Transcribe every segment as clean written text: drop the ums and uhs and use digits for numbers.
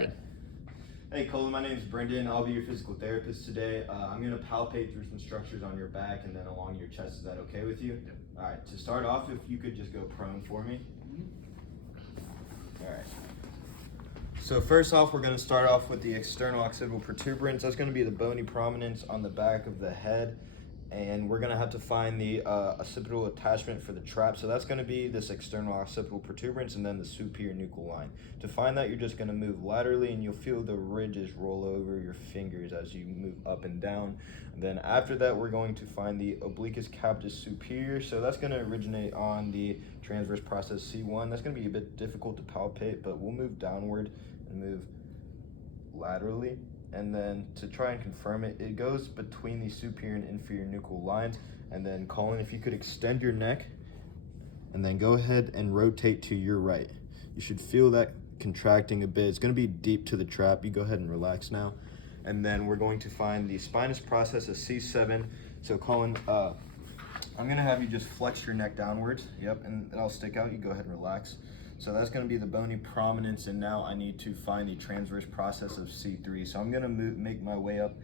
Brendan. Hey Colin, my name is Brendan. I'll be your physical therapist today. I'm going to palpate through some structures on your back and then along your chest. Is that okay with you? Yep. All right, to start off, if you could just go prone for me. All right. So first off, we're going to start off with the external occipital protuberance. That's going to be the bony prominence on the back of the head. And we're going to have to find the occipital attachment for the trap. So that's going to be this external occipital protuberance and then the superior nuchal line. To find that, you're just going to move laterally and you'll feel the ridges roll over your fingers as you move up and down. And then after that, we're going to find the obliquus capitis superior. So that's going to originate on the transverse process C1. That's going to be a bit difficult to palpate, but we'll move downward and move laterally. And then to try and confirm it, it goes between the superior and inferior nuchal lines. And then Colin, if you could extend your neck and then go ahead and rotate to your right. You should feel that contracting a bit. It's going to be deep to the trap. You go ahead and relax now. And then we're going to find the spinous process of C7. So Colin, I'm going to have you just flex your neck downwards. Yep, and I'll stick out. You go ahead and relax. So that's going to be the bony prominence, and now I need to find the transverse process of C3. So I'm going to make my way up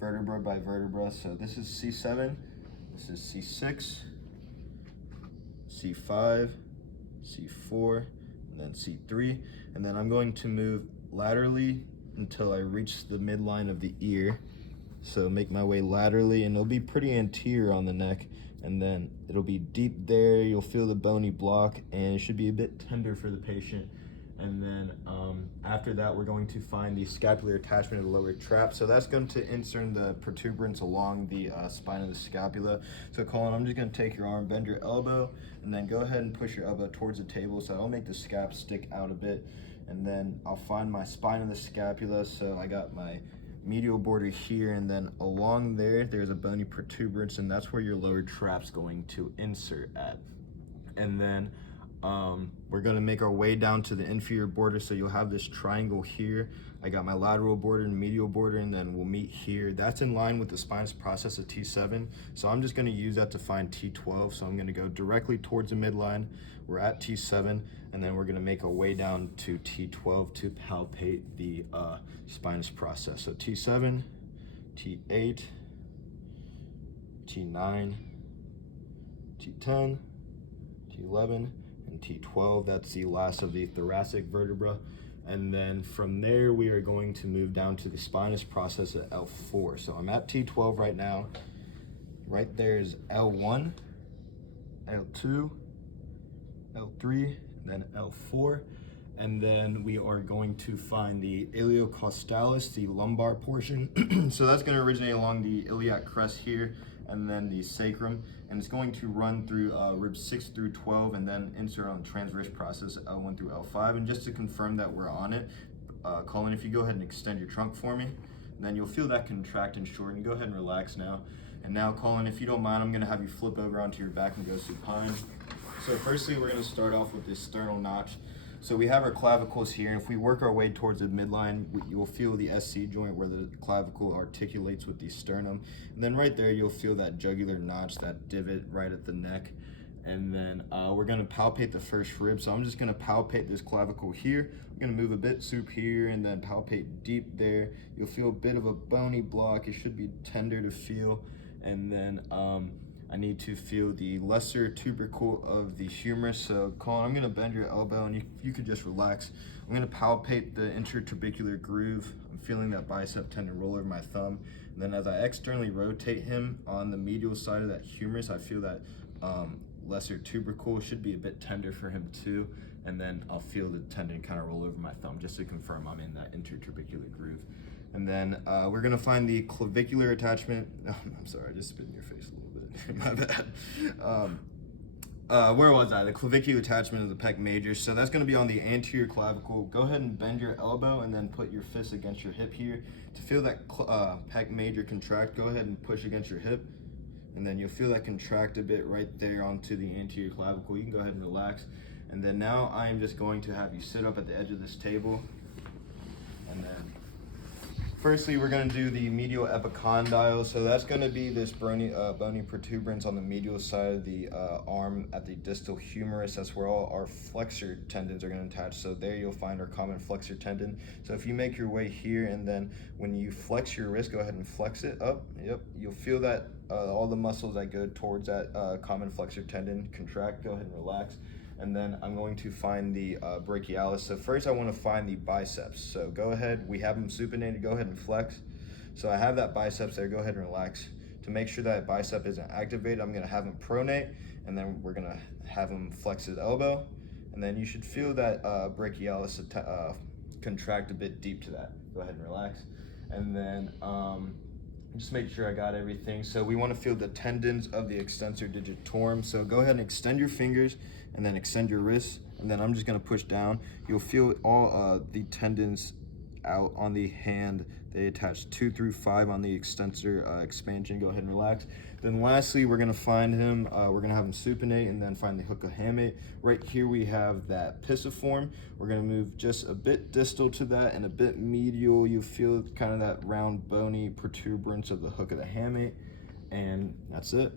vertebra by vertebra. So this is C7, this is C6, C5, C4, and then C3. And then I'm going to move laterally until I reach the midline of the ear. So make my way laterally, and it'll be pretty anterior on the neck. And then it'll be deep there. You'll feel the bony block, and it should be a bit tender for the patient. And then after that, we're going to find the scapular attachment of the lower trap. So that's going to insert the protuberance along the spine of the scapula. So Colin, I'm just going to take your arm, bend your elbow, and then go ahead and push your elbow towards the table so I'll make the scap stick out a bit. And then I'll find my spine of the scapula. So I got my medial border here, and then along there's a bony protuberance, and that's where your lower trap's going to insert at. And then we're going to make our way down to the inferior border, so you'll have this triangle here. I got my lateral border and medial border, and then we'll meet here. That's in line with the spinous process of T7, so I'm just going to use that to find T12. So I'm going to go directly towards the midline. We're at T7, and then we're going to make our way down to T12 to palpate the spinous process. So T7, T8, T9, T10, T11, and T12. That's the last of the thoracic vertebra. And then from there, we are going to move down to the spinous process at L4. So I'm at T12 right now. Right there is L1, L2, L3, then L4. And then we are going to find the iliocostalis, the lumbar portion. So that's going to originate along the iliac crest here, and then the sacrum. And it's going to run through ribs 6 through 12, and then insert on the transverse process L1 through L5. And just to confirm that we're on it, Colin, if you go ahead and extend your trunk for me, then you'll feel that contract and shorten. Go ahead and relax now. And now, Colin, if you don't mind, I'm going to have you flip over onto your back and go supine. So firstly, we're going to start off with the sternal notch. So we have our clavicles here, and if we work our way towards the midline, you will feel the SC joint where the clavicle articulates with the sternum. And then right there, you'll feel that jugular notch, that divot right at the neck. And then we're gonna palpate the first rib. So I'm just gonna palpate this clavicle here. I'm gonna move a bit superior and then palpate deep there. You'll feel a bit of a bony block. It should be tender to feel. And then I need to feel the lesser tubercle of the humerus. So Colin, I'm gonna bend your elbow, and you could just relax. I'm gonna palpate the intertrabecular groove. I'm feeling that bicep tendon roll over my thumb. And then as I externally rotate him on the medial side of that humerus, I feel that lesser tubercle should be a bit tender for him too. And then I'll feel the tendon kind of roll over my thumb just to confirm I'm in that intertrabecular groove. And then we're gonna find the clavicular attachment. Oh, I'm sorry, I just spit in your face a little bit. My bad. Where was I? The clavicular attachment of the pec major. So that's gonna be on the anterior clavicle. Go ahead and bend your elbow and then put your fist against your hip here. To feel that pec major contract, go ahead and push against your hip. And then you'll feel that contract a bit right there onto the anterior clavicle. You can go ahead and relax. And then now I am just going to have you sit up at the edge of this table. And then Firstly, we're going to do the medial epicondyle. So that's going to be this bony protuberance on the medial side of the arm at the distal humerus. That's where all our flexor tendons are going to attach. So there you'll find our common flexor tendon. So if you make your way here, and then when you flex your wrist, go ahead and flex it up. Yep, you'll feel that all the muscles that go towards that common flexor tendon contract. Go ahead and relax. And then I'm going to find the brachialis. So first I want to find the biceps. So go ahead, we have them supinated, go ahead and flex. So I have that biceps there, go ahead and relax. To make sure that bicep isn't activated, I'm gonna have him pronate, and then we're gonna have him flex his elbow. And then you should feel that brachialis contract a bit deep to that. Go ahead and relax. And then just make sure I got everything. So we want to feel the tendons of the extensor digitorum. So go ahead and extend your fingers and then extend your wrists. And then I'm just going to push down. You'll feel all the tendons out on the hand. They attach 2 through 5 on the extensor expansion. Go ahead and relax. Then lastly, we're going to find him. We're going to have him supinate and then find the hook of hamate. Right here we have that pisiform. We're going to move just a bit distal to that and a bit medial. You feel kind of that round bony protuberance of the hook of the hamate. And that's it.